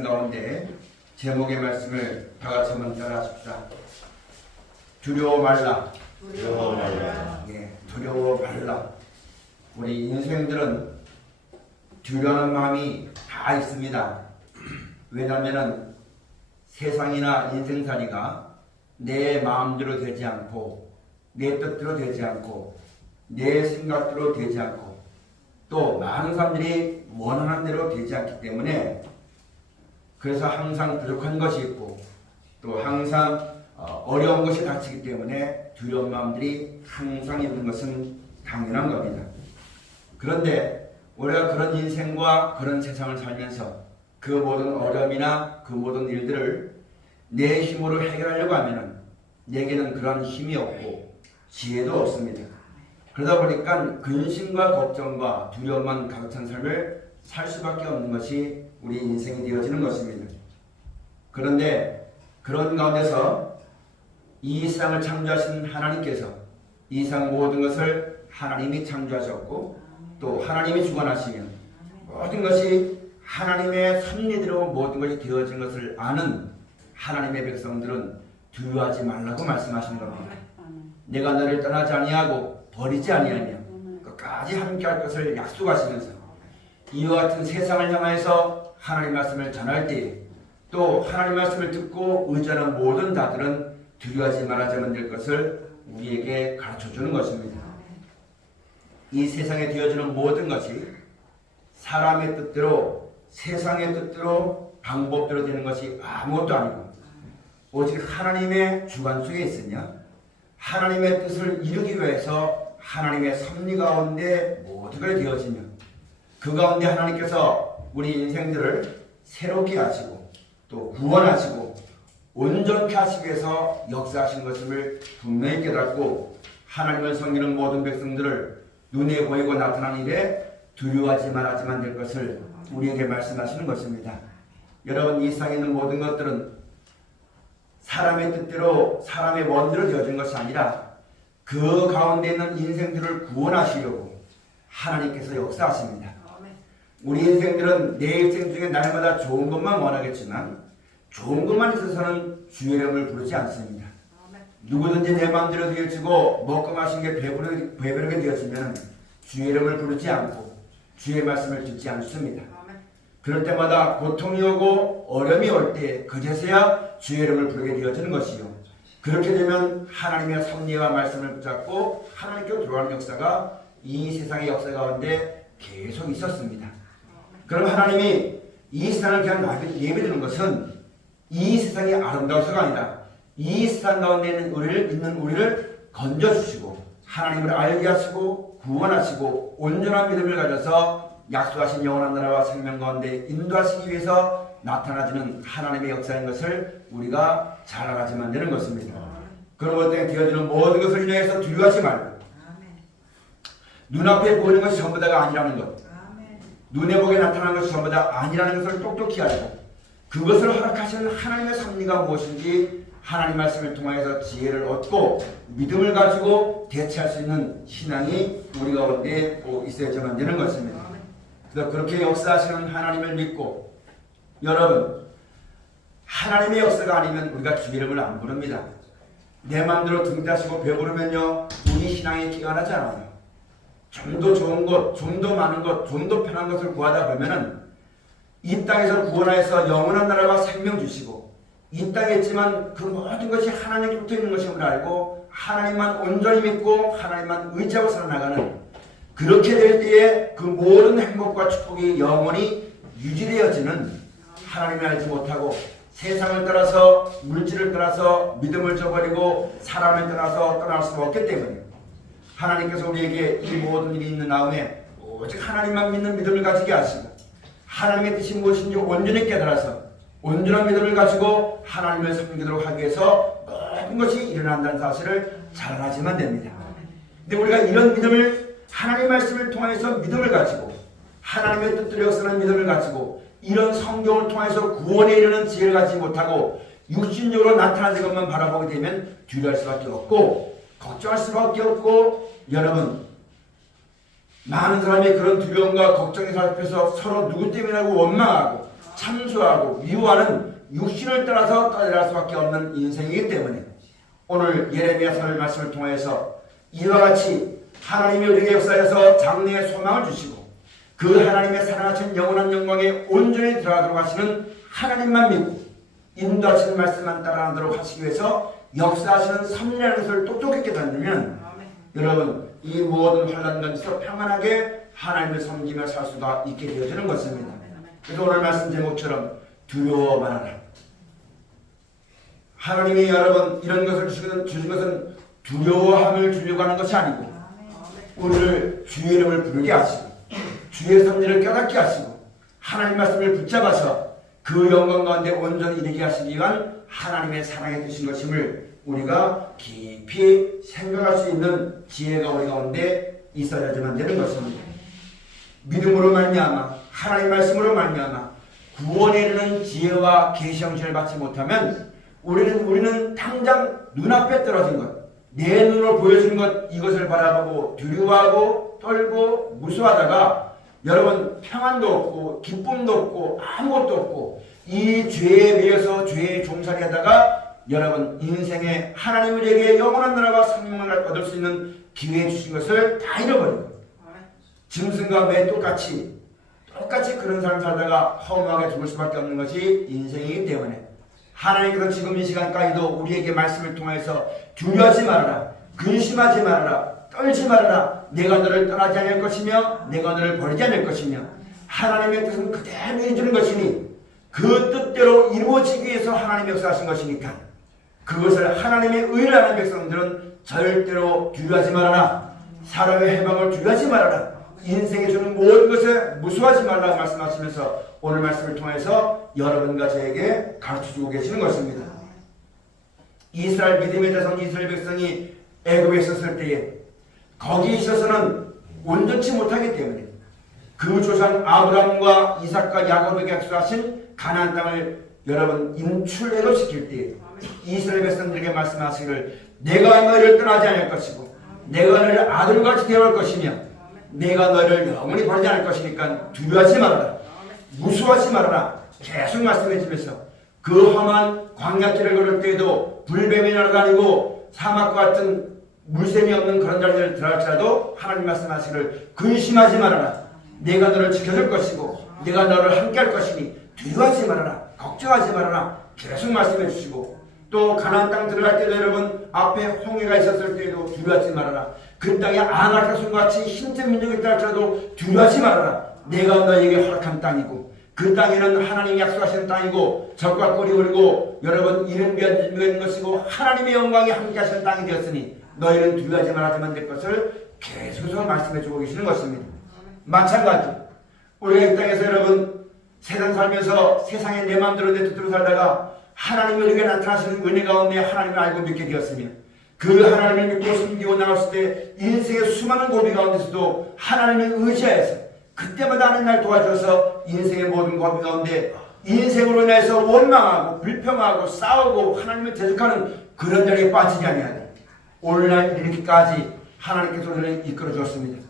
가운데 제목의 말씀을 다 같이 한번 따라하십시다. 두려워 말라. 두려워 말라. 예, 두려워 말라. 우리 인생들은 두려워하는 마음이 다 있습니다. 왜냐하면 세상이나 인생살이가 내 마음대로 되지 않고 내 뜻대로 되지 않고 내 생각대로 되지 않고 또 많은 사람들이 원하는 대로 되지 않기 때문에 그래서 항상 부족한 것이 있고 또 항상 어려운 것이 닥치기 때문에 두려운 마음들이 항상 있는 것은 당연한 겁니다. 그런데 우리가 그런 인생과 그런 세상을 살면서 그 모든 어려움이나 그 모든 일들을 내 힘으로 해결하려고 하면 내게는 그런 힘이 없고 지혜도 없습니다. 그러다 보니까 근심과 걱정과 두려움만 가득 찬 삶을 살 수밖에 없는 것이 우리 인생이 되어지는 것입니다. 그런데 그런 가운데서 이 세상을 창조하신 하나님께서 이 세상 모든 것을 하나님이 창조하셨고 또 하나님이 주관하시면 모든 것이 하나님의 섭리대로 모든 것이 되어진 것을 아는 하나님의 백성들은 두려워하지 말라고 말씀하신 겁니다. 내가 너를 떠나지 아니하고 버리지 아니하며 끝까지 함께할 것을 약속하시면서 이와 같은 세상을 향하여서 하나님 말씀을 전할 때에 또 하나님 말씀을 듣고 의지하는 모든 자들은 두려워하지 말아야만 될 것을 우리에게 가르쳐주는 것입니다. 이 세상에 되어지는 모든 것이 사람의 뜻대로 세상의 뜻대로 방법대로 되는 것이 아무것도 아니고 오직 하나님의 주관 속에 있으냐 하나님의 뜻을 이루기 위해서 하나님의 섭리 가운데 모두가 되어지며 그 가운데 하나님께서 우리 인생들을 새롭게 하시고 또 구원하시고 온전케 하시기 위해서 역사하신 것임을 분명히 깨닫고 하나님을 섬기는 모든 백성들을 눈에 보이고 나타난 일에 두려워하지 말아야만 될 것을 우리에게 말씀하시는 것입니다. 여러분 이 세상에 있는 모든 것들은 사람의 뜻대로 사람의 원대로 되어진 것이 아니라 그 가운데 있는 인생들을 구원하시려고 하나님께서 역사하십니다. 우리 인생들은 내 일생 중에 날마다 좋은 것만 원하겠지만 좋은 것만 있어서는 주의 이름을 부르지 않습니다. 누구든지 내 마음대로 되어지고 먹고 마신 게 배부르게 되어지면 주의 이름을 부르지 않고 주의 말씀을 듣지 않습니다. 그럴 때마다 고통이 오고 어려움이 올 때 그제서야 주의 이름을 부르게 되어지는 것이요. 그렇게 되면 하나님의 섭리와 말씀을 붙잡고 하나님께로 돌아가는 역사가 이 세상의 역사 가운데 계속 있었습니다. 그럼 하나님이 이 세상을 그냥 예배드리는 것은 이 세상이 아름다워서가 아니라 이 세상 가운데 있는 우리를 건져주시고 하나님을 알게 하시고 구원하시고 온전한 믿음을 가져서 약속하신 영원한 나라와 생명 가운데 인도하시기 위해서 나타나지는 하나님의 역사인 것을 우리가 잘 알아야만 되는 것입니다. 그런 때 되어지는 모든 것을 인해서 두려워하지 말고 눈앞에 보이는 것이 전부 다가 아니라는 것 눈에 보게 나타나는 것이 전부 다 아니라는 것을 똑똑히 알고 그것을 허락하시는 하나님의 섭리가 무엇인지 하나님 말씀을 통하여서 지혜를 얻고 믿음을 가지고 대체할 수 있는 신앙이 우리 가운데 꼭 있어야지만 되는 것입니다. 그래서 그렇게 역사하시는 하나님을 믿고 여러분 하나님의 역사가 아니면 우리가 주 이름을 안 부릅니다. 내 마음대로 등 따시고 배부르면요 우리 신앙이 기가 나지 않아요. 좀 더 좋은 것, 좀 더 많은 것, 좀 더 편한 것을 구하다 보면은 이 땅에서 구원하여서 영원한 나라와 생명 주시고 이 땅에 있지만 그 모든 것이 하나님께 있는 것임을 알고 하나님만 온전히 믿고 하나님만 의지하고 살아나가는 그렇게 될 때에 그 모든 행복과 축복이 영원히 유지되어지는 하나님을 알지 못하고 세상을 따라서 물질을 따라서 믿음을 저버리고 사람을 따라서 떠날 수 없기 때문에 하나님께서 우리에게 이 모든 일이 있는 다음에 오직 하나님만 믿는 믿음을 가지게 하시고 하나님의 뜻이 무엇인지 온전히 깨달아서 온전한 믿음을 가지고 하나님을 섬기도록 하기 위해서 모든 것이 일어난다는 사실을 잘 알아야만 됩니다. 근데 우리가 이런 믿음을 하나님의 말씀을 통해서 믿음을 가지고 하나님의 뜻대로 역사하는 믿음을 가지고 이런 성경을 통해서 구원에 이르는 지혜를 가지지 못하고 육신적으로 나타나는 것만 바라보게 되면 두려워할 수밖에 없고 걱정할 수밖에 없고 여러분 많은 사람이 그런 두려움과 걱정에 살펴서 서로 누구 때문이라고 원망하고 참수하고 미워하는 육신을 따라서 떠날 수밖에 없는 인생이기 때문에 오늘 예레미야서의 말씀을 통해서 이와 같이 하나님이 우리에게 역사에서 장래의 소망을 주시고 그 하나님의 사랑하신 영원한 영광에 온전히 들어가도록 하시는 하나님만 믿고 인도하시는 말씀만 따라가도록 하시기 위해서 역사하시는 섭리라는 것을 똑똑하게 던지면 여러분 이 모든 환난 가운데서 평안하게 하나님을 섬기며 살 수가 있게 되어지는 것입니다. 그래서 오늘 말씀 제목처럼 두려워 말아라. 하나님이 여러분 이런 것을 주신 것은 두려워함을 주려고 하는 것이 아니고 우리를 주의 이름을 부르게 하시고 주의 섭리를 깨닫게 하시고 하나님 말씀을 붙잡아서 그 영광 가운데 온전히 이르게 하시기 위한 하나님의 사랑에 드신 것임을 우리가 깊이 생각할 수 있는 지혜가 우리 가운데 있어야지만 되는 것입니다. 믿음으로 말미암아 하나님 말씀으로 말미암아 구원에 이르는 지혜와 계시 형신을 받지 못하면 우리는 당장 눈앞에 떨어진 것, 내 눈으로 보여진 것 이것을 바라보고 두려워하고 떨고 무서워하다가 여러분 평안도 없고 기쁨도 없고 아무것도 없고 이 죄에 매여서 죄에 종살이 하다가 여러분 인생에 하나님 우리에게 영원한 나라와 생명을 얻을 수 있는 기회 주신 것을 다 잃어버리고 짐승과 매 똑같이 그런 삶 살다가 허무하게 죽을 수밖에 없는 것이 인생이기 때문에 하나님께서 지금 이 시간까지도 우리에게 말씀을 통해서 두려워하지 말아라, 근심하지 말아라, 떨지 말아라. 내가 너를 떠나지 않을 것이며 내가 너를 버리지 않을 것이며 하나님의 뜻은 그대로 이루어지는 것이니 그 뜻대로 이루어지기 위해서 하나님이 역사하신 것이니까 그것을 하나님의 의를 하는 백성들은 절대로 두려워하지 말아라. 사람의 해방을 두려워하지 말아라. 인생에 주는 모든 것에 무서워하지 말라고 말씀하시면서 오늘 말씀을 통해서 여러분과 저에게 가르쳐주고 계시는 것입니다. 이스라엘 믿음의 자손 이스라엘 백성이 애굽에 있었을 때에 거기 있어서는 온전치 못하기 때문에 그 조상 아브라함과 이삭과 야곱에게 약속하신 가나안 땅을 여러분 인출애굽시킬 때 이스라엘 백성들에게 말씀하시기를 내가 너희를 떠나지 않을 것이고 내가 너희를 아들같이 대할 것이며 내가 너희를 영원히 버리지 않을 것이니까 두려워하지 말아라. 무서워하지 말아라. 계속 말씀해 주면서 그 험한 광야길을 걸을 때에도 불뱀이 날아다니고 사막과 같은 물샘이 없는 그런 자리를 들어갈지라도 하나님 말씀하시기를 근심하지 말아라. 내가 너를 지켜줄 것이고 내가 너를 함께할 것이니 두려워하지 말아라. 걱정하지 말아라. 계속 말씀해 주시고 또 가나안 땅 들어갈 때도 여러분 앞에 홍해가 있었을 때에도 두려워하지 말아라. 그 땅에 아낙과 손같이 힘센 민족이 있다 할지라도 두려워하지 말아라. 내가 너에게 허락한 땅이고 그 땅에는 하나님이 약속하신 땅이고 적과 꼴이 오르고 여러분 이름 맺는 것이고 하나님의 영광이 함께 하시는 땅이 되었으니 너희는 두려워하지 말아야만 될 것을 계속해서 말씀해 주고 계시는 것입니다. 마찬가지 우리가 이 땅에서 여러분 세상 살면서 세상에 내 마음대로 내 뜻대로 살다가 하나님이 우리에게 나타나시는 은혜 가운데 하나님을 알고 믿게 되었으면 그 하나님을 믿고 섬기고 나갔을 때 인생의 수많은 고비 가운데서도 하나님을 의지하여서 그때마다 하나님 날 도와줘서 인생의 모든 고비 가운데 인생으로 인해서 원망하고 불평하고 싸우고 하나님을 대적하는 그런 자리에 빠지지 아니하니 오늘날 이렇게까지 하나님께서 우리를 이끌어 주었습니다.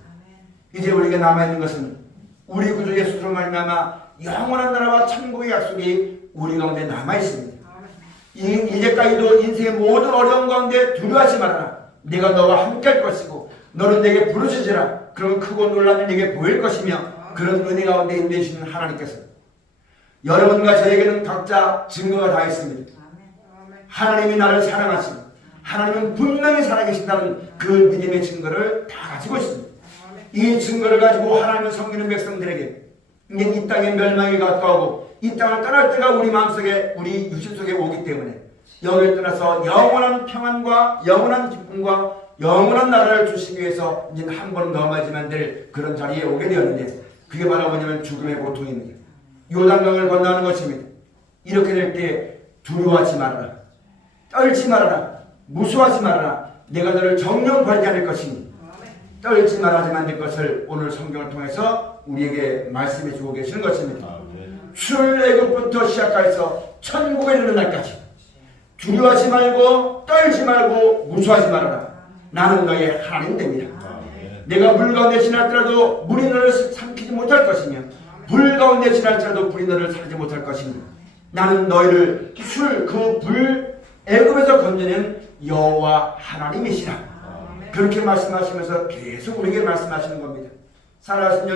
이제 우리에게 남아있는 것은 우리 구주 예수로 말미암아 영원한 나라와 천국의 약속이 우리 가운데 남아있습니다. 이제까지도 인생의 모든 어려움 가운데 두려워하지 말아라. 내가 너와 함께 할 것이고 너는 내게 부르짖으라. 그러면 크고 놀라는 내게 보일 것이며 그런 은혜 가운데 인도해 주시는 하나님께서 여러분과 저에게는 각자 증거가 다 있습니다. 하나님이 나를 사랑하시고 하나님은 분명히 살아계신다는 그 믿음의 증거를 다 가지고 있습니다. 이 증거를 가지고 하나님을 섬기는 백성들에게 이제 이 땅의 멸망이 가까우고 이 땅을 떠날 때가 우리 마음속에 우리 육신 속에 오기 때문에 여기를 떠나서 영원한 평안과 영원한 기쁨과 영원한 나라를 주시기 위해서 이제 한 번 넘어야지만 될 그런 자리에 오게 되었는데 그게 바로 뭐냐면 죽음의 고통입니다. 요단강을 건너는 것입니다. 이렇게 될 때 두려워하지 말아라. 떨지 말아라. 무서워하지 말아라. 내가 너를 정령 버리지 않을 것이니 떨지 말아야지만 될 것을 오늘 성경을 통해서 우리에게 말씀해 주고 계시는 것입니다. 출애굽부터 시작해서 천국에 이르는 날까지 두려워하지 말고 떨지 말고 무서워하지 말아라. 나는 너의 하나님 됩니다. 내가 물 가운데 지났더라도 물이 너를 삼키지 못할 것이며 불 가운데 지날지라도 불이 너를 살지 못할 것이니 나는 너희를 그 불 애굽에서 건져낸 여호와 하나님이시라. 그렇게 말씀하시면서 계속 우리에게 말씀하시는 겁니다. 사랑하신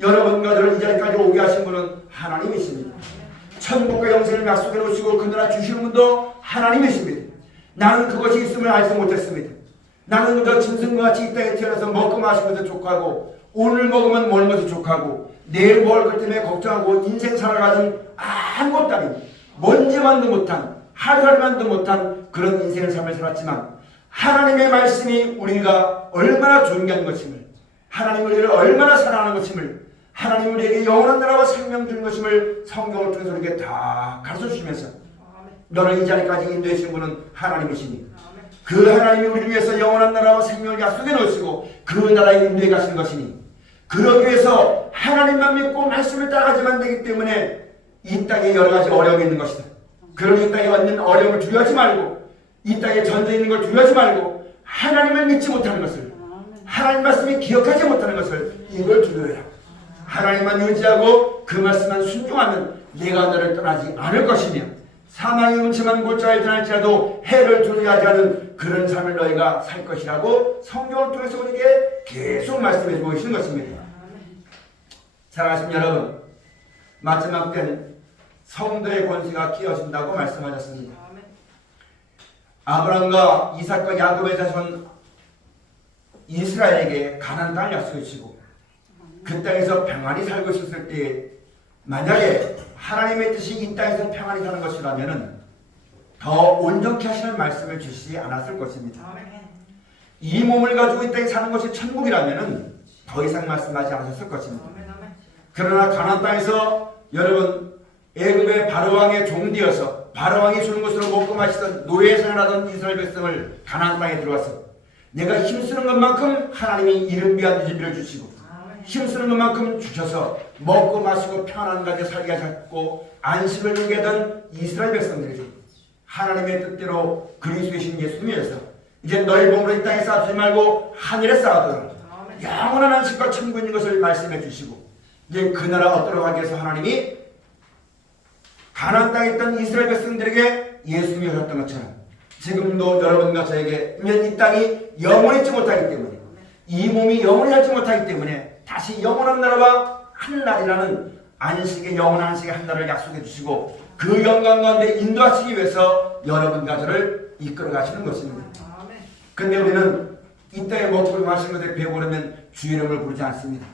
여러분과 저를 이 자리까지 오게 하신 분은 하나님이십니다. 천국과 영생을 약속해 놓으시고 그 나라 주시는 분도 하나님이십니다. 나는 그것이 있음을 알지 못했습니다. 나는 저 짐승과 같이 이 땅에 태어나서 먹고 마시면서 족하고 오늘 먹으면 먹는 것이 족하고 내일 먹을 것 때문에 걱정하고 인생 살아가는 아무것도 아닌 먼지만도 못한 하루만도 못한 그런 인생을 삶을 살았지만 하나님의 말씀이 우리가 얼마나 존귀한 것임을, 하나님 우리를 얼마나 사랑하는 것임을, 하나님 우리에게 영원한 나라와 생명 주는 것임을 성경을 통해서 우리에게 다 가르쳐 주시면서 너를 이 자리까지 인도해 주신 분은 하나님이시니 그 하나님이 우리를 위해서 영원한 나라와 생명을 약속해 놓으시고 그 나라에 인도해 가시는 것이니 그러기 위해서 하나님만 믿고 말씀을 따라가지만 되기 때문에 이 땅에 여러 가지 어려움이 있는 것이다. 그러니 이 땅에 얻는 어려움을 두려워하지 말고 이 땅에 전쟁 있는 걸 두려워하지 말고 하나님을 믿지 못하는 것을, 하나님 말씀이 기억하지 못하는 것을 이걸 두려워해라. 하나님만 의지하고 그 말씀만 순종하면 내가 너를 떠나지 않을 것이며 사망의 음침한 골짜기를 지날지라도 해를 두려워하지 않은 그런 삶을 너희가 살 것이라고 성경을 통해서 우리에게 계속 말씀해 주고 계시는 것입니다. 사랑하신 여러분, 마지막 때는 성도의 권세가 끼어진다고 말씀하셨습니다. 아브라함과 이삭과 야곱의 자손 이스라엘에게 가나안 땅을 약속해 주시고 그 땅에서 평안히 살고 있었을 때 만약에 하나님의 뜻이 이 땅에서 평안히 사는 것이라면 더 온전케 하시는 말씀을 주시지 않았을 것입니다. 이 몸을 가지고 이 땅에 사는 것이 천국이라면 더 이상 말씀하지 않으셨을 것입니다. 그러나 가나안 땅에서 여러분 애굽의 바로왕의 종되어서 바로왕이 주는 것으로 먹고 마시던 노예 생활하던 이스라엘 백성을 가나안 땅에 들어와서 내가 힘쓰는 것만큼 하나님이 이름 위한 준비를 주시고 힘쓰는 것만큼 주셔서 먹고 마시고 편안한 가운데 살게 하셨고 안식을 누리게 하던 이스라엘 백성들에게 하나님의 뜻대로 그리스도의 신 예수님이어서 이제 너희 몸으로 이 땅에 쌓지 말고 하늘에 쌓아두라. 영원한 안식과 천국에 있는 것을 말씀해 주시고 이제 그 나라 얻도록 하기 위해서 하나님이 가나안 땅에 있던 이스라엘 백성들에게 예수님이 오셨던 것처럼 지금도 여러분과 저에게 이 땅이 영원히 있지 못하기 때문에 이 몸이 영원히 하지 못하기 때문에 다시 영원한 나라와 하늘나라라는 안식의 영원한 안식의 한 나라를 약속해 주시고 그 영광 가운데 인도하시기 위해서 여러분과 저를 이끌어 가시는 것입니다. 근데 우리는 이 땅에 먹고 마시는 것에 배부르면 주의 이름을 부르지 않습니다.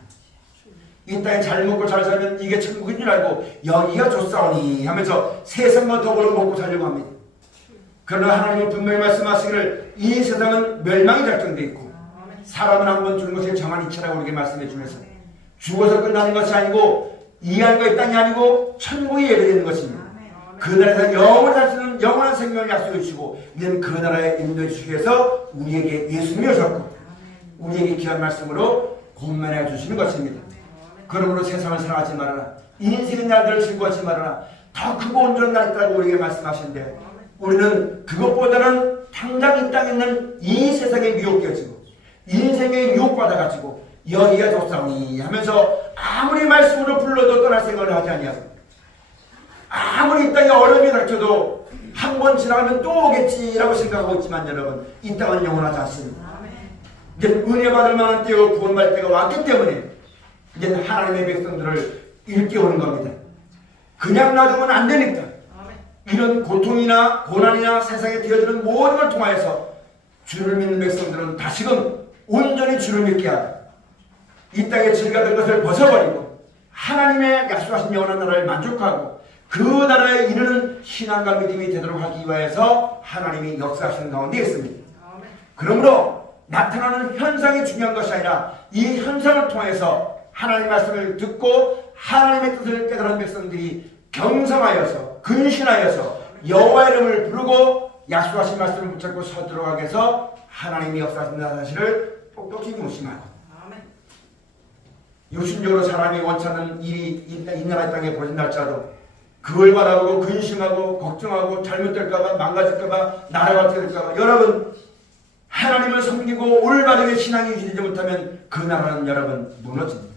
이 땅에 잘 먹고 잘 살면 이게 천국인 줄 알고 여기가 좋사오니 하면서 세상과 더불어 먹고 살려고 합니다. 그러나 하나님은 분명히 말씀하시기를 이 세상은 멸망이 결정되어 있고 사람은 한번 죽는 것이 정한 이치라고 우리에게 말씀해 주면서 죽어서 끝나는 것이 아니고 이 안과 땅이 아니고 천국이 예배되는 것입니다. 그 나라에서 영원히 살 수 있는 영원한 생명을 약속해 주시고 이제는 그 나라에 인도해 주시기 위해서 우리에게 예수님이 오셨고 우리에게 귀한 말씀으로 권면해 주시는 것입니다. 그러므로 세상을 사랑하지 말아라. 인생의 날들을 즐거워하지 말아라. 더 크고 온전한 날이 있다고 우리에게 말씀하시는데 우리는 그것보다는 당장 이 땅에 있는 이 세상에 미혹되어지고 인생에 유혹받아가지고 여기가 좋사오니 하면서 아무리 말씀으로 불러도 떠날 생각을 하지 아니하고 아무리 이 땅에 어려움이 닥쳐도 한 번 지나가면 또 오겠지라고 생각하고 있지만 여러분 이 땅은 영원하지 않습니다. 이제 은혜 받을 만한 때와 구원받을 때가 왔기 때문에 이제 하나님의 백성들을 일깨우는 겁니다. 그냥 놔두면 안 되니까 이런 고통이나 고난이나 세상에 되어지는 모든 걸 통하여서 주를 믿는 백성들은 다시금 온전히 주를 믿게 하고 이 땅에 즐겨던 것을 벗어버리고 하나님의 약속하신 영원한 나라를 만족하고 그 나라에 이르는 신앙과 믿음이 되도록 하기 위해서 하나님이 역사하시는 가운데 있습니다. 그러므로 나타나는 현상이 중요한 것이 아니라 이 현상을 통해서 하나님의 말씀을 듣고 하나님의 뜻을 깨달은 백성들이 경성하여서 근신하여서 여호와의 이름을 부르고 약속하신 말씀을 붙잡고 서도록 하게 해서 하나님이 역사하신다는 사실을 똑똑히 무심하고 육신적으로 사람이 원치 않는 일이 이 나라 땅에 벌어진다 할지라도 그걸 바라보고 근심하고 걱정하고 잘못될까봐 망가질까봐 나라가 어떻게 될까봐 여러분 하나님을 섬기고 올바르게 신앙이 유지되지 못하면 그 나라는 여러분 무너집니다.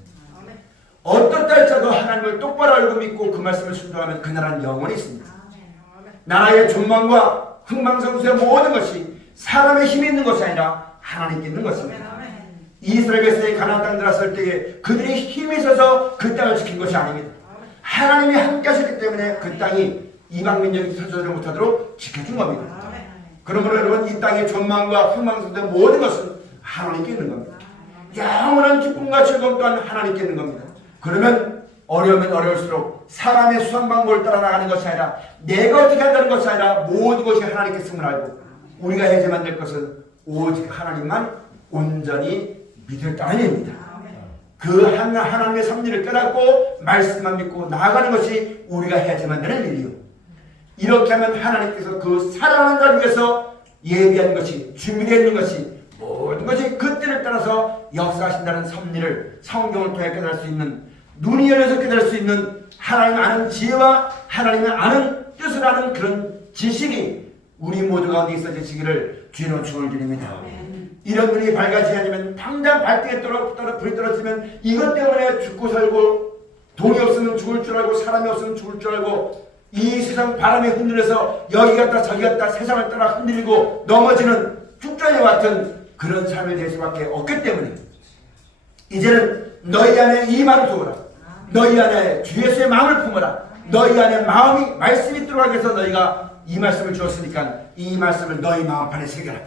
어떻다 할지라도 하나님을 똑바로 알고 믿고 그 말씀을 순종하면 그 나라는 영원히 있습니다. 나라의 존망과 흥망성쇠의 모든 것이 사람의 힘이 있는 것이 아니라 하나님께 있는 것입니다. 이스라엘 백성이 가나안 땅 들어갔을 때에 그들이 힘이 있어서 그 땅을 지킨 것이 아닙니다. 하나님이 함께 하셨기 때문에 그 땅이 이방 민족이 서서지 못하도록 지켜준 겁니다. 그러므로 여러분 이 땅의 존망과 흥망성쇠의 모든 것은 하나님께 있는 겁니다. 영원한 기쁨과 즐거움 또한 하나님께 있는 겁니다. 그러면 어려우면 어려울수록 사람의 수상 방법을 따라 나가는 것이 아니라 내가 어떻게 한다는 것이 아니라 모든 것이 하나님께 있음을 알고 우리가 해야만 될 것은 오직 하나님만 온전히 믿을 따름입니다. 그 하나님의 섭리를 깨닫고 말씀만 믿고 나아가는 것이 우리가 해야만 되는 일이요. 이렇게 하면 하나님께서 그 사랑하는 자를 위해서 예비한 것이 준비되어 있는 것이 모든 것이 그 때를 따라서 역사하신다는 섭리를 성경을 통해 깨달을 수 있는 눈이 열려서 깨달을 수 있는 하나님을 아는 지혜와 하나님을 아는 뜻을 아는 그런 지식이 우리 모두 가운데 있어지시기를 주의 축원을 드립니다. 이런 눈이 밝아지지 않으면 당장 발등에 불이 떨어지면 이것 때문에 죽고 살고 돈이 없으면 죽을 줄 알고 사람이 없으면 죽을 줄 알고 이 세상 바람에 흔들려서 여기 갔다 저기 갔다 세상을 따라 흔들리고 넘어지는 죽전이와 같은 그런 삶을 될 수밖에 없기 때문에 이제는 너희 안에 이 마음을 두어라. 너희 안에 주 예수의 마음을 품어라. 너희 안에 마음이 말씀이 들어가게 해서 너희가 이 말씀을 주었으니까 이 말씀을 너희 마음판에 새겨라.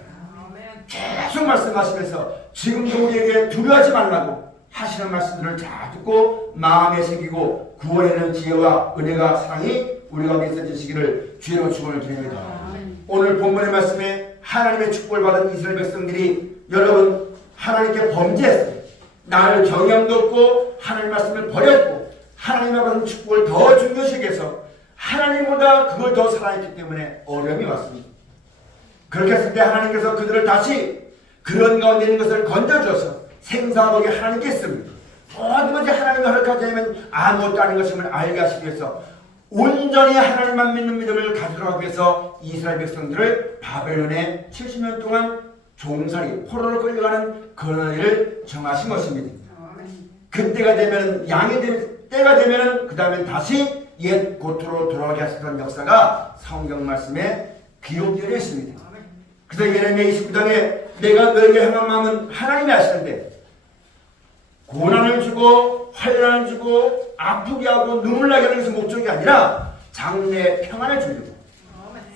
계속 말씀하시면서 지금도 우리에게 두려워하지 말라고 하시는 말씀들을 잘 듣고 마음에 새기고 구원하는 지혜와 은혜가 사랑이 우리 가운데 있어지시기를 주의로 축원을 드립니다. 오늘 본문의 말씀에 하나님의 축복을 받은 이스라엘 백성들이 여러분 하나님께 범죄했어요. 나를 경외함도 없고 하나님 말씀을 버렸고 하나님의 받은 축복을 더 중요시하게 해서 하나님보다 그걸 더 사랑했기 때문에 어려움이 왔습니다. 그렇게 했을 때 하나님께서 그들을 다시 그런 가운데 있는 것을 건져줘서 생사복이 하나님께 있습니다. 모든 것이 하나님의 허락하지 않으면 아무것도 아닌 것임을 알게 하시기 위해서 온전히 하나님만 믿는 믿음을 가지도록 하기 위해서 이스라엘 백성들을 바벨론에 70년 동안 종살이 포로로 끌려가는 그런 일을 정하신 것입니다. 그때가 되면 때가 되면 그 다음에 다시 옛 고토로 돌아가게 하셨던 역사가 성경 말씀에 기록되어 있습니다. 그래서 예레미야 29장에 내가 너에게 향한 마음은 하나님이 아시는데 고난을 주고 환난을 주고 아프게 하고 눈물 나게 하는 것이 목적이 아니라 장래의 평안을 주려고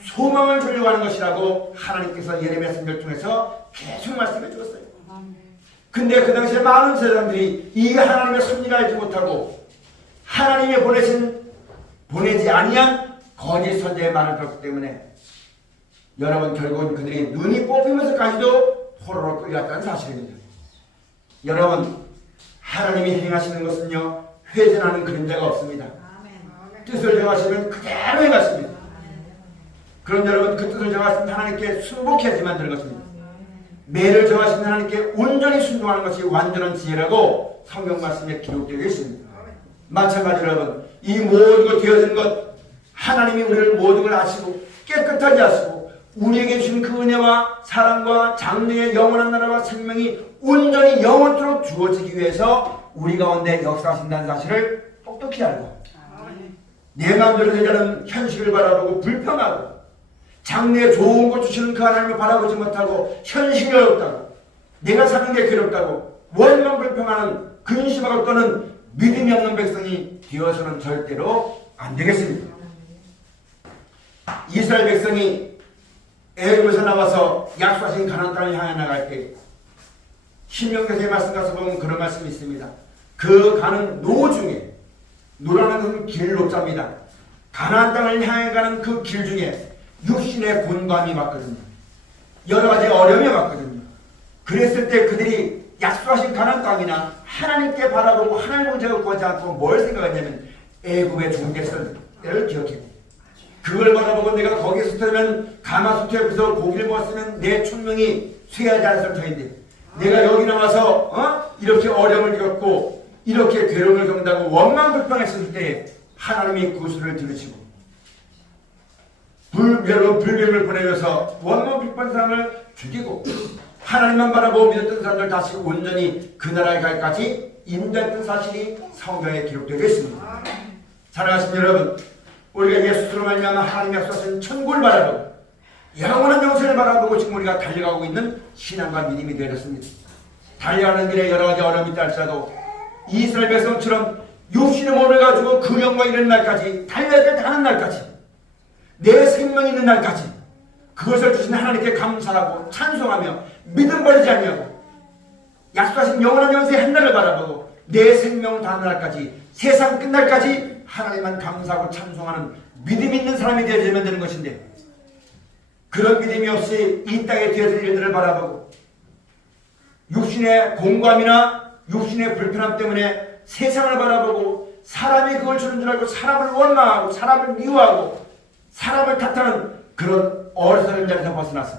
소망을 주려고 하는 것이라고 하나님께서 예레미야 선지자를 통해서 계속 말씀해 주었어요. 근데 그 당시에 많은 사람들이 이 하나님의 섭리를 알지 못하고 하나님이 보내지 아니한 거짓 선지자의 말을 들었기 때문에 여러분 결국은 그들이 눈이 뽑히면서까지도 포로로 끌려갔다는 사실입니다. 여러분 하나님이 행하시는 것은요 회전하는 그림자가 없습니다. 뜻을 정하시면 그대로 행하십니다. 그럼 여러분 그 뜻을 정하시면 하나님께 순복해야지 만드는 것입니다. 매를 정하시는 하나님께 온전히 순종하는 것이 완전한 지혜라고 성경 말씀에 기록되어 있습니다. 마찬가지로 여러분 이 모든 것 되어진 것 하나님이 우리를 모든 걸 아시고 깨끗하게 하시고 우리에게 주신 그 은혜와 사랑과 장래의 영원한 나라와 생명이 온전히 영원토록 주어지기 위해서 우리 가운데 역사하신다는 사실을 똑똑히 알고 내 마음대로 되지 않은 현실을 바라보고 불평하고 장래에 좋은 것 주시는 그 하나님을 바라보지 못하고 현실이 어렵다고 내가 사는 게 괴롭다고 원만 불평하는 근심하고 떠는 믿음이 없는 백성이 되어서는 절대로 안 되겠습니다. 이스라엘 백성이 애굽에서 나와서 약속하신 가나안 땅을 향해 나갈 때 신명기서의 말씀 가서 보면 그런 말씀이 있습니다. 그 가는 노 중에 노라는 것은 길 노자입니다. 가나안 땅을 향해 가는 그 길 중에 육신의 곤감이 왔거든요. 여러 가지 어려움이 왔거든요. 그랬을 때 그들이 약속하신 가나안 땅이나 하나님께 바라보고 하나님을 문제가 구하지 않고 뭘 생각했냐면 애굽의 중개설을 기억해야 돼요. 그걸 바라보고 내가 거기서 서면 가마솥에 옆에서 고기를 먹었으면 내 천명이 쇠하지 않았을 터인데 내가 여기 나와서 이렇게 어려움을 겪고 이렇게 괴로움을 겪는다고 원망 불평했을 때 하나님이 구수를 들으시고 불뱀을 보내면서 원망 불평한 사람을 죽이고 하나님만 바라보고 믿었던 사람들 다시 온전히 그 나라에 갈까지 인도했던 사실이 성경에 기록되어 있습니다. 사랑하시는 여러분, 우리가 예수로 말미암아 하나님의 약속하신 천국을 바라보고 영원한 영생을 바라보고 지금 우리가 달려가고 있는 신앙과 믿음이 되었습니다. 달려가는 길에 여러 가지 어려움이 있다 할지라도 이스라엘 백성처럼 육신의 몸을 가지고 그 영광 이르는 날까지, 달려야 될 하는 날까지, 내 생명이 있는 날까지 그것을 주신 하나님께 감사하고 찬송하며 믿음 버리지 아니하고 약속하신 영원한 영생의 한 날을 바라보고 내 생명을 다하는 날까지, 세상 끝날까지 하나님만 감사하고 찬송하는 믿음 있는 사람이 되어야만 되는 것인데, 그런 믿음이 없이 이 땅에 되어질 일들을 바라보고 육신의 공감이나 육신의 불편함 때문에 세상을 바라보고 사람이 그걸 주는 줄 알고 사람을 원망하고 사람을 미워하고 사람을 탓하는 그런 어리석은 자리에서 벗어나서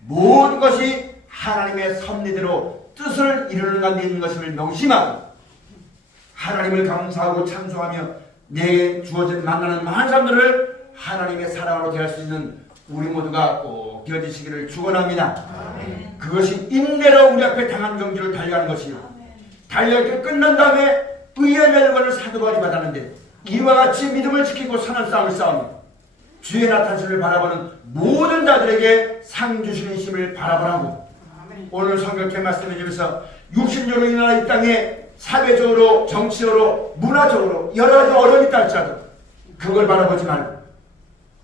모든 것이 하나님의 섭리대로 뜻을 이루는 가운데 있는 것임을 명심하고 하나님을 감사하고 찬송하며 내게 주어진 만나는 많은 사람들을 하나님의 사랑으로 대할 수 있는 우리 모두가 꼭 되어지시기를 축원합니다. 그것이 인내로 우리 앞에 당한 경주를 달려가는 것이요, 달려갈 끝난 다음에 의의 멸관을 사도바리 받았는데 이와 같이 믿음을 지키고 선한 싸움을 싸우며 주의 나타나심을 바라보는 모든 자들에게 상 주시는 힘을 바라보라고 오늘 성경의 말씀을 주면서 육신적으로 인하여 이 땅에 사회적으로, 정치적으로, 문화적으로 여러 가지 어려움이 있다 할지라도 그걸 바라보지 말고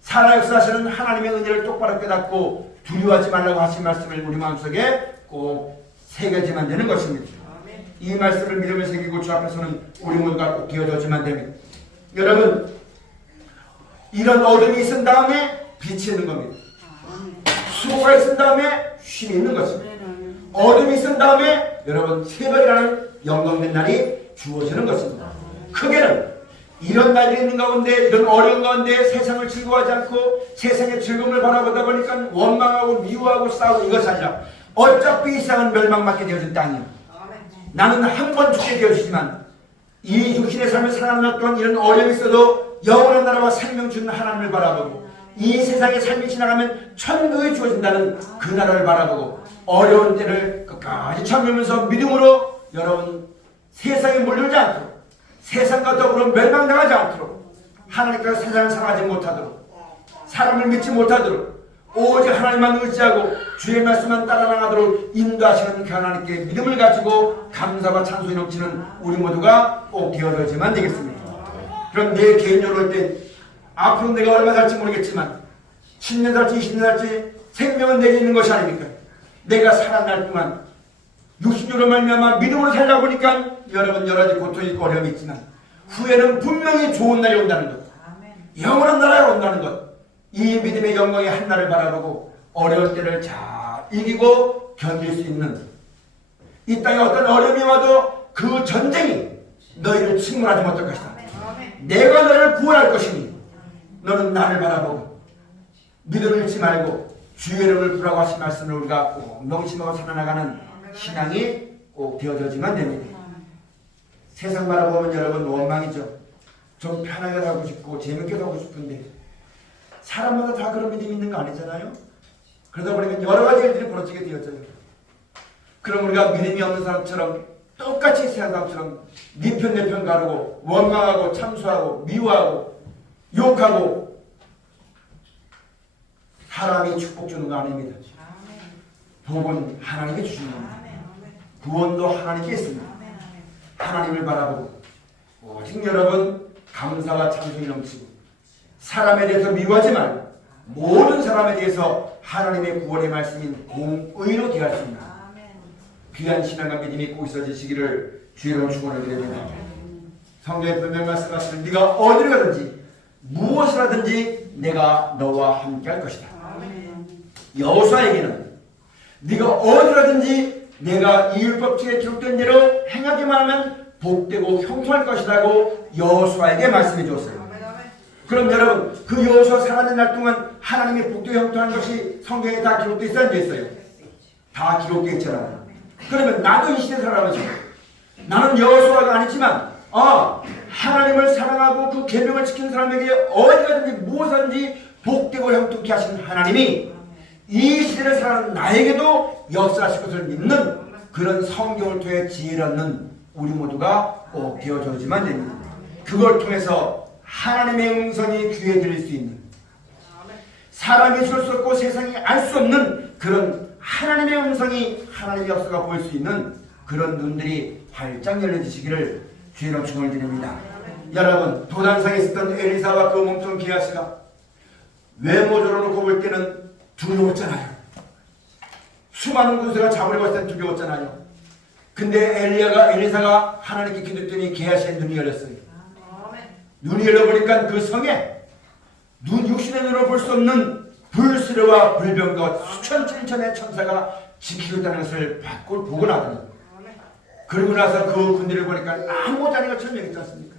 살아 역사하시는 하나님의 은혜를 똑바로 깨닫고 두려워하지 말라고 하신 말씀을 우리 마음속에 꼭 새겨지만 되는 것입니다. 이 말씀을 믿음을 새기고 주 앞에서는 우리 모두가 꼭 기어져지만 됩니다. 여러분, 이런 어둠이 있은 다음에 빛이 있는 겁니다. 수고가 있은 다음에 쉼이 있는 것입니다. 어둠이 있은 다음에 여러분 새벽이라는 영광된 날이 주어지는 것입니다. 크게는 이런 날이 있는 가운데, 이런 어려운 가운데 세상을 즐거워하지 않고 세상의 즐거움을 바라보다 보니까 원망하고 미워하고 싸우고 이것이 아니라 어차피 이 세상은 멸망받게 되어진 땅이요, 나는 한 번 죽게 되어지지만 이 육신의 삶을 살아가는 날 동안 이런 어려움이 있어도 영원한 나라와 생명 주는 하나님을 바라보고 이 세상의 삶이 지나가면 천국이 주어진다는 그 나라를 바라보고 어려운 때를 끝까지 참으면서 믿음으로 여러분 세상에 물들지 않도록, 세상과 더불어 멸망당하지 않도록, 하나님과 세상을 상하지 못하도록, 사람을 믿지 못하도록 오직 하나님만 의지하고 주의 말씀만 따라 나가도록 인도하시는 그 하나님께 믿음을 가지고 감사와 찬송이 넘치는 우리 모두가 꼭 되어져야만 되겠습니다. 그럼 내 개인적으로 할 때 앞으로 내가 얼마 살지 모르겠지만 10년 살지 20년 살지 생명은 내게 있는 것이 아닙니까? 내가 살아날 동안 육신으로 말미암아 믿음으로 살다 보니까 여러분 여러 가지 고통이 있고 어려움이 있지만 후에는 분명히 좋은 날이 온다는 것, 영원한 나라가 온다는 것, 이 믿음의 영광의 한 날을 바라보고 어려울 때를 잘 이기고 견딜 수 있는, 이 땅에 어떤 어려움이 와도 그 전쟁이 너희를 침몰하지 못할 것이다. 내가 너를 구원할 것이니 너는 나를 바라보고 믿음을 잃지 말고 주의 이름을 부르라고 하신 말씀을 우리가 꼭 명심하고 살아나가는 신앙이 꼭 되어져지만 됩니다. 세상 바라보면 여러분 원망이죠. 좀 편하게 살고 싶고 재밌게 살고 싶은데 사람마다 다 그런 믿음이 있는 거 아니잖아요. 그러다 보니까 여러 가지 일들이 벌어지게 되어져요. 그럼 우리가 믿음이 없는 사람처럼 똑같이 세상 사람처럼 네 편 내 편 가르고 원망하고 참수하고 미워하고 욕하고 사람이 축복 주는 거 아닙니다. 복은 하나님이 주시는 겁니다. 구원도 하나님께 있습니다. 하나님을 바라보고 오직 여러분 감사와 찬송이 넘치고 사람에 대해서 미워하지 말고 모든 사람에 대해서 하나님의 구원의 말씀인 공의로 대하십니다. 귀한 신앙과 믿음이 꼭 있어지시기를 주의로 축원을 드립니다. 성경에 분명 말씀하시는 네가 어디를 가든지 무엇을 하든지 내가 너와 함께 할 것이다. 여호수아에게는 네가 어디를 가든지 내가 이 율법책에 기록된 대로 행하기만 하면 복되고 형통할 것이라고 여호수아에게 말씀해 주었어요. 그럼 여러분 그 여호수아 살아있는 날 동안 하나님의 복되고 형통한 것이 성경에 다 기록되어 있어야 됐어요. 다 기록되어 있잖아요. 그러면 나도 이 시대에 살아가면서 나는 여호수아가 아니지만 하나님을 사랑하고 그 계명을 지키는 사람에게 어디 가든지 무엇이든지 복되고 형통케 하신 하나님이 이 시대를 살아가는 나에게도 역사하실 것을 믿는 그런 성경을 통해 지혜를 얻는 우리 모두가 꼭 되어줘야지만 됩니다. 그걸 통해서 하나님의 음성이 귀에 들릴 수 있는, 사람이 줄 수 없고 세상이 알 수 없는 그런 하나님의 음성이, 하나님의 역사가 보일 수 있는 그런 눈들이 활짝 열려지시기를 주의로 축원을 드립니다. 여러분, 도단상에 있었던 엘리사와 그 몸통 기하시가 외모적으로 놓고 볼 때는 두려웠잖아요. 수많은 군수가 잡으려고 했을 때 두려웠잖아요. 근데 엘리사가 하나님께 기도했더니 기하시의 눈이 열렸어요. 눈이 열려보니까 그 성에 육신의 눈으로 볼 수 없는 불수레와 불병과 수천 칠천의 천사가 지키고 있다는 것을 보고 나더니, 그러고 나서 그 군대를 보니까 아무것도 아닌 것처럼 여겼지 않습니까?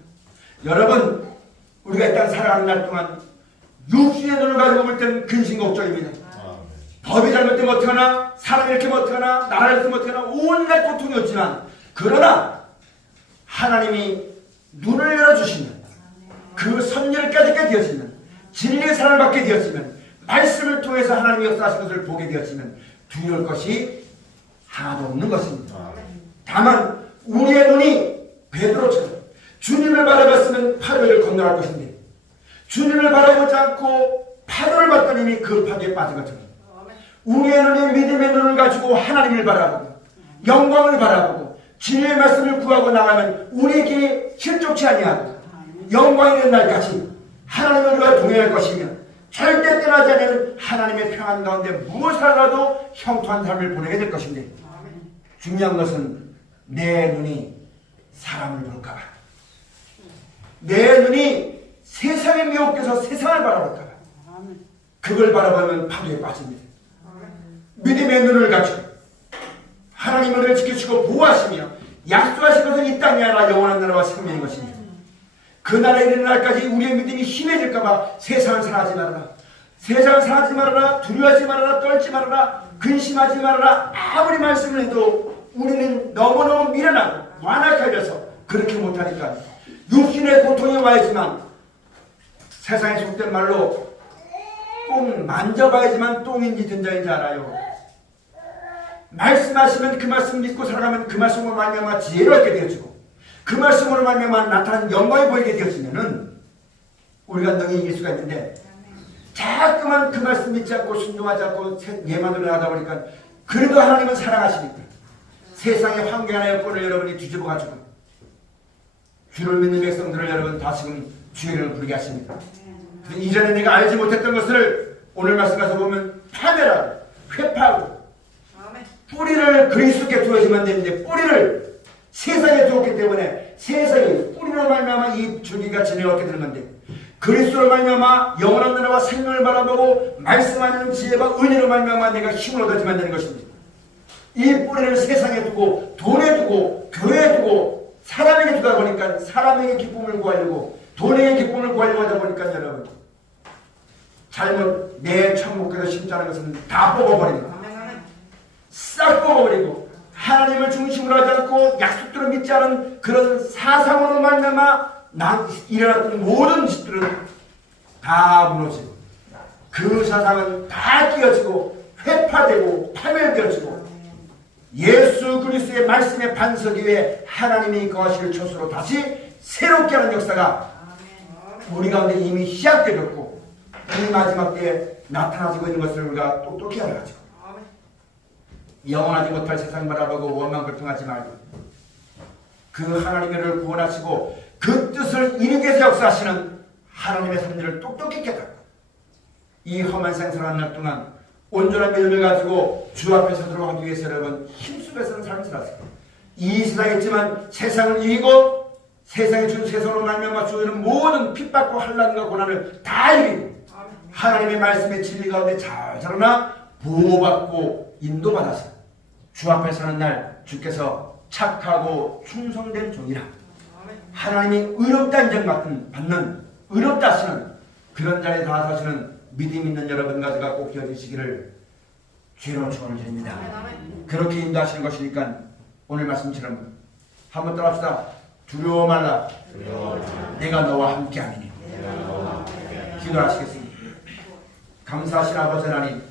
여러분, 우리가 이 땅 살아가는 날 동안 육신의 눈을 가지고 볼 때는 근심걱정입니다. 법이 잘못되면 어떡하나, 사람이 이렇게 어떡하나, 나라를 이렇게 어떡하나, 온갖 고통이 없지만, 그러나 하나님이 눈을 열어주시면, 그 선율을 깨닫게 되었으면, 진리의 사랑을 받게 되었으면, 말씀을 통해서 하나님이 역사하신 것을 보게 되었으면 두려울 것이 하나도 없는 것입니다. 다만 우리의 눈이 베드로처럼 주님을 바라봤으면 파도를 건너갈 것인데, 주님을 바라보지 않고 파도를 봤더니 이미 그 파도에 빠진 것처럼, 우리의 눈이 믿음의 눈을 가지고 하나님을 바라보고 영광을 바라보고 진리의 말씀을 구하고 나가면 우리에게 실족치 아니하고 영광이 있는 날까지 하나님을 우리가 동행할 것이며, 절대 떠나지 않는 하나님의 평안 가운데 무엇을 하더라도 형통한 삶을 보내게 될 것인데, 중요한 것은 내 눈이 사람을 볼까봐, 내 눈이 세상에 미혹돼서 세상을 바라볼까봐, 그걸 바라보면 파도에 빠집니다. 믿음의 눈을 가지고 하나님을 우리를 지켜주시고 보호하시며 약속하신 것은 이 땅이 아니라 영원한 나라와 생명인 것입니다. 그 나라에 이르는 날까지 우리의 믿음이 힘해질까봐 세상을 사랑하지 말아라, 세상을 사랑하지 말아라, 두려워하지 말아라, 떨지 말아라, 근심하지 말아라. 아무리 말씀을 해도 우리는 너무너무 미련하고 완악해져서 그렇게 못하니까 육신의 고통이 와야지만, 세상에 속된 말로 꼭 만져봐야지만 똥인지 된장인지 알아요. 말씀하시면 그 말씀 믿고 살아가면 그 말씀으로 말미암아 지혜를 얻게 되어지고, 그 말씀으로 말미암아 나타나는 영광이 보이게 되어지면은 우리가 능히 이길 수가 있는데, 자꾸만 그 말씀 믿지 않고 순종하지 않고 예만으로 하다 보니까, 그래도 하나님은 사랑하시니까 세상의 환경이나 여건을 여러분이 뒤집어 가지고 주를 믿는 백성들을 여러분 다시금 주의 이름을 부르게 하십니다. 이전에 내가 알지 못했던 것을 오늘 말씀에서 보면 파멸하고 회파하고 뿌리를 그리스도께 두어야지만 되는데, 뿌리를 세상에 두었기 때문에 세상이 뿌리로 말미암아 이 줄기가 진행하게 되는 건데, 그리스도로 말미암아 영원한 나라와 생명을 바라보고 말씀하는 지혜와 은혜로 말미암아 내가 힘을 얻어지만 되는 것입니다. 이 뿌리를 세상에 두고 돈에 두고 교회에 두고 사람에게 두다 보니까, 사람에게 기쁨을 구하려고 돈에게 기쁨을 구하려고 하다 보니까 여러분, 잘못 내 천국에서 심자는 것은 다 뽑아버립니다. 싹 뽑아버리고 하나님을 중심으로 하지 않고 약속들을 믿지 않은 그런 사상으로 말미암아 일어났던 모든 짓들은 다 무너지고, 그 사상은 다 끼어지고 회파되고 파멸되어지고, 예수 그리스도의 말씀의 반석 위에 하나님이 거하실 처소로 다시 새롭게 하는 역사가 우리 가운데 이미 시작되었고, 이 마지막 때에 나타나지고 있는 것을 우리가 똑똑히 알아가지고 영원하지 못할 세상 바라보고 원망 불평하지 말고, 그 하나님을 구원하시고 그 뜻을 이루기 위해서 역사하시는 하나님의 섭리를 똑똑히 깨닫고, 이 험한 생사라는 날 동안 온전한 믿음을 가지고 주 앞에 서도록 하기 위해서 여러분 힘쓰고 사는 삶을 살았습니다. 이 세상에 있지만 세상을 이기고 세상에 준 세상으로 말미암아 주는 모든 핍박과 환난과 고난을 다 이기고 하나님의 말씀의 진리 가운데 잘 살아나 보호받고 인도받아서 주 앞에 서는 날 주께서 착하고 충성된 종이라, 하나님이 의롭다 인정받는 의롭다 하시는 그런 자리에 다 서시는 믿음 있는 여러분 가지가 꼭 되어주시기를 주로 축원을 드립니다. 그렇게 인도하시는 것이니까 오늘 말씀처럼 한번 따라합시다. 두려워 말라. 내가 너와 함께 하리니. 기도하시겠습니다. 감사하신 아버지 하나님,